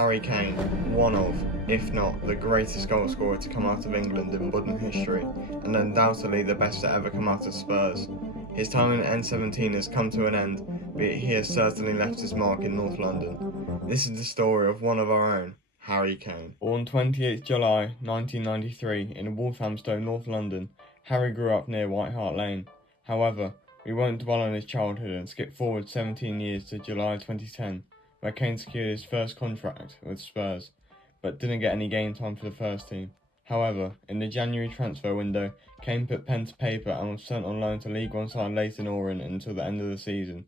Harry Kane, one of, if not the greatest goal scorer to come out of England in modern history, and undoubtedly the best to ever come out of Spurs. His time in N17 has come to an end, but he has certainly left his mark in North London. This is the story of one of our own, Harry Kane. Born 28th July 1993 in Walthamstow, North London, Harry grew up near White Hart Lane. However, we won't dwell on his childhood and skip forward 17 years to July 2010, where Kane secured his first contract with Spurs, but didn't get any game time for the first team. However, in the January transfer window, Kane put pen to paper and was sent on loan to League One side Leyton Orient until the end of the season.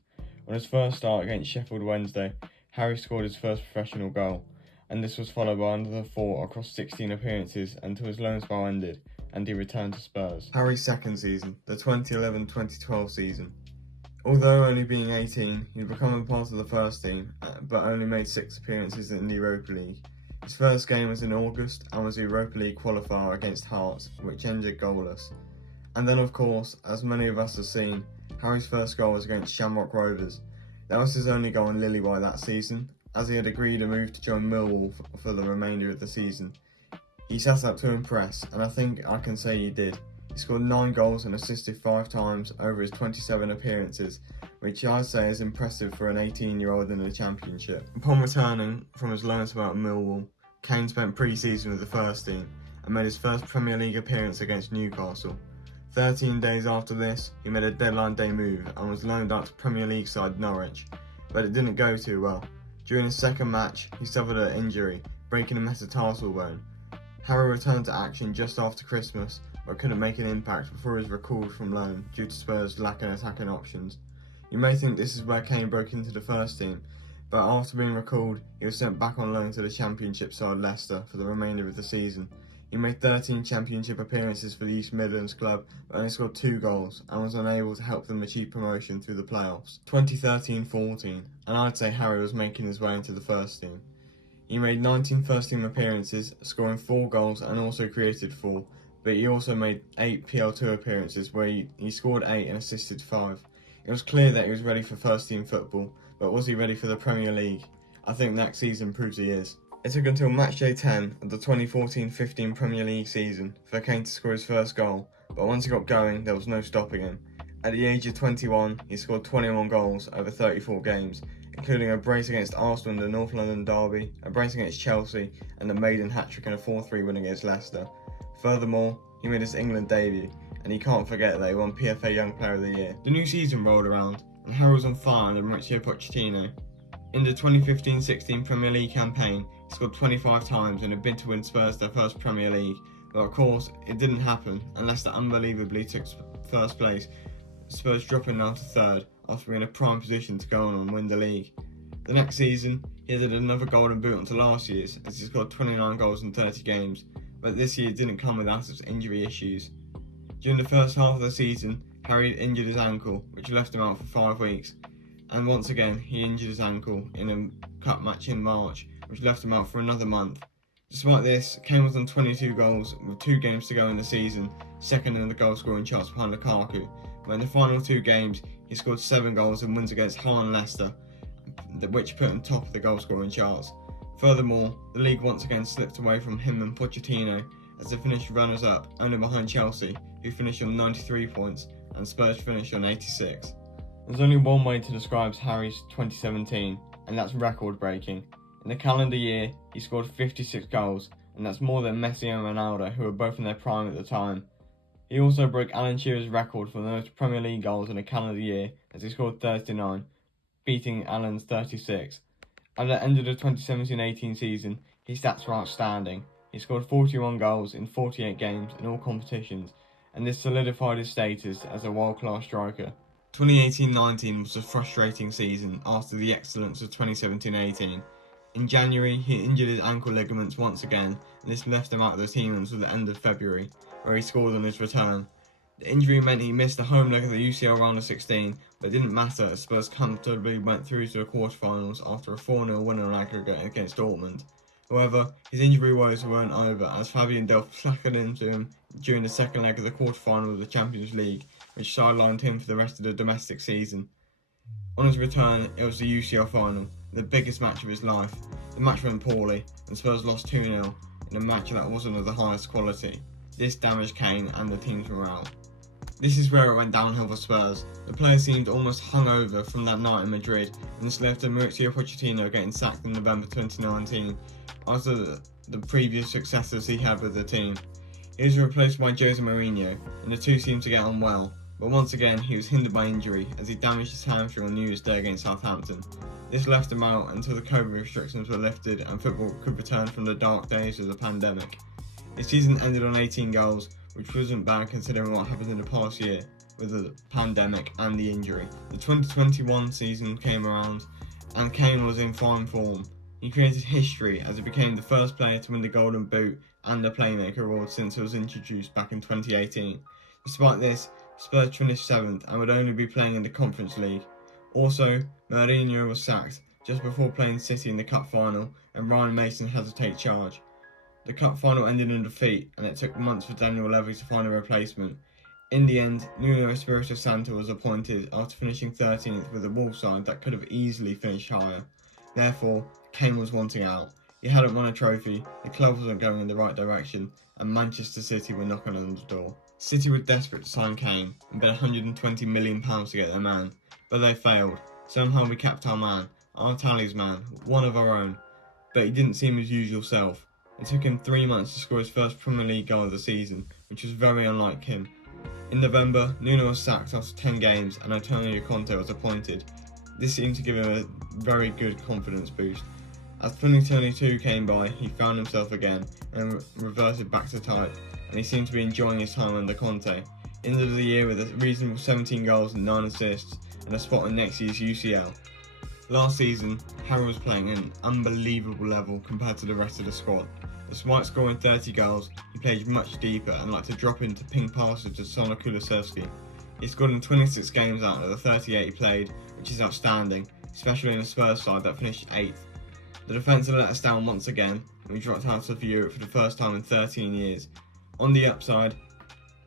On his first start against Sheffield Wednesday, Harry scored his first professional goal, and this was followed by another 4 across 16 appearances until his loan spell ended and he returned to Spurs. Harry's second season, the 2011-2012 season. Although only being 18, he'd become a part of the first team, but only made 6 appearances in the Europa League. His first game was in August and was a Europa League qualifier against Hearts, which ended goalless. And then of course, as many of us have seen, Harry's first goal was against Shamrock Rovers. That was his only goal in Lillywhite that season, as he had agreed a move to join Millwall for the remainder of the season. He set out to impress, and I think I can say he did. He scored 9 goals and assisted 5 times over his 27 appearances, which I'd say is impressive for an 18-year-old in the Championship. Upon returning from his loan spell at Millwall, Kane spent pre-season with the first team and made his first Premier League appearance against Newcastle. 13 days after this, he made a deadline day move and was loaned out to Premier League side Norwich, but it didn't go too well. During his second match, he suffered an injury, breaking a metatarsal bone. Harry returned to action just after Christmas, but couldn't make an impact before he was recalled from loan due to Spurs' lack of attacking options. You may think this is where Kane broke into the first team, but after being recalled, he was sent back on loan to the Championship side Leicester for the remainder of the season. He made 13 Championship appearances for the East Midlands club, but only scored 2 goals and was unable to help them achieve promotion through the playoffs. 2013-14, and I'd say Harry was making his way into the first team. He made 19 first-team appearances, scoring 4 goals and also created 4, but he also made 8 PL2 appearances where he scored 8 and assisted 5. It was clear that he was ready for first-team football, but was he ready for the Premier League? I think next season proves he is. It took until matchday 10 of the 2014-15 Premier League season for Kane to score his first goal, but once he got going, there was no stopping him. At the age of 21, he scored 21 goals over 34 games, including a brace against Arsenal in the North London derby, a brace against Chelsea, and a maiden hat-trick in a 4-3 win against Leicester. Furthermore, he made his England debut, and you can't forget that he won PFA Young Player of the Year. The new season rolled around, and Harry was on fire under Mauricio Pochettino. In the 2015-16 Premier League campaign, he scored 25 times and had been to win Spurs their first Premier League, but of course, it didn't happen, and Leicester unbelievably took first place, Spurs dropping down to third after being in a prime position to go on and win the league. The next season, he added another golden boot onto last year's as he scored 29 goals in 30 games, but this year didn't come without its injury issues. During the first half of the season, Harry injured his ankle, which left him out for 5 weeks, and once again he injured his ankle in a cup match in March, which left him out for another month. Despite this, Kane was on 22 goals with 2 games to go in the season, second in the goal scoring charts behind Lukaku, but in the final 2 games he scored 7 goals in wins against Hull and Leicester, which put him top of the goal scoring charts. Furthermore, the league once again slipped away from him and Pochettino as they finished runners-up, only behind Chelsea, who finished on 93 points, and Spurs finished on 86. There's only one way to describe Harry's 2017, and that's record-breaking. In the calendar year, he scored 56 goals, and that's more than Messi and Ronaldo, who were both in their prime at the time. He also broke Alan Shearer's record for the most Premier League goals in a calendar year, as he scored 39, beating Alan's 36. At the end of the 2017-18 season, his stats were outstanding. He scored 41 goals in 48 games in all competitions, and this solidified his status as a world-class striker. 2018-19 was a frustrating season after the excellence of 2017-18. In January, he injured his ankle ligaments once again, and this left him out of the team until the end of February, where he scored on his return. The injury meant he missed the home leg of the UCL round of 16, but it didn't matter as Spurs comfortably went through to the quarterfinals after a 4-0 win on aggregate against Dortmund. However, his injury woes weren't over as Fabian Delph slackened into him during the second leg of the quarterfinal of the Champions League, which sidelined him for the rest of the domestic season. On his return, it was the UCL final, the biggest match of his life. The match went poorly, and Spurs lost 2-0 in a match that wasn't of the highest quality. This damaged Kane and the team's morale. This is where it went downhill for Spurs. The players seemed almost hungover from that night in Madrid, and this led to Mauricio Pochettino getting sacked in November 2019 after the previous successes he had with the team. He was replaced by Jose Mourinho, and the two seemed to get on well, but once again he was hindered by injury as he damaged his hamstring on New Year's Day against Southampton. This left him out until the COVID restrictions were lifted and football could return from the dark days of the pandemic. His season ended on 18 goals, which wasn't bad considering what happened in the past year with the pandemic and the injury. The 2021 season came around and Kane was in fine form. He created history as he became the first player to win the Golden Boot and the Playmaker award since it was introduced back in 2018. Despite this, Spurs finished 7th and would only be playing in the Conference League. Also, Mourinho was sacked just before playing City in the Cup final and Ryan Mason had to take charge. The Cup final ended in defeat and it took months for Daniel Levy to find a replacement. In the end, Nuno Espirito Santo was appointed after finishing 13th with a Wolves side that could have easily finished higher. Therefore, Kane was wanting out. He hadn't won a trophy, the club wasn't going in the right direction, and Manchester City were knocking on the door. City were desperate to sign Kane and bet £120 million to get their man, but they failed. Somehow we kept our man, our talisman, one of our own, but he didn't seem his usual self. It took him 3 months to score his first Premier League goal of the season, which was very unlike him. In November, Nuno was sacked after 10 games and Antonio Conte was appointed. This seemed to give him a very good confidence boost. As 2022 came by, he found himself again and reverted back to type, and he seemed to be enjoying his time under Conte. Ended the year with a reasonable 17 goals and 9 assists and a spot in next year's UCL. Last season, Harry was playing at an unbelievable level compared to the rest of the squad. Despite scoring 30 goals, he played much deeper and liked to drop in to ping passes to Sona Kulusevski. He scored in 26 games out of the 38 he played, which is outstanding, especially in a Spurs side that finished 8th. The defence had let us down once again, and we dropped out of Europe for the first time in 13 years. On the upside,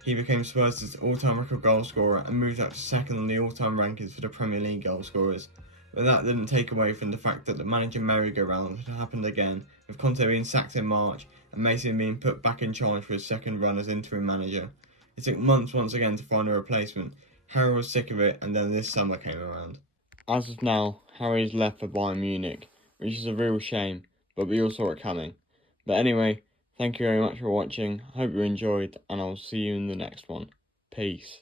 he became Spurs' all-time record goal scorer and moved up to second on the all-time rankings for the Premier League goal scorers. But that didn't take away from the fact that the manager merry-go-round had happened again, with Conte being sacked in March and Mason being put back in charge for his second run as interim manager. It took months once again to find a replacement. Harry was sick of it, and then this summer came around. As of now, Harry is left for Bayern Munich, which is a real shame, but we all saw it coming. But anyway, thank you very much for watching, hope you enjoyed, and I'll see you in the next one. Peace.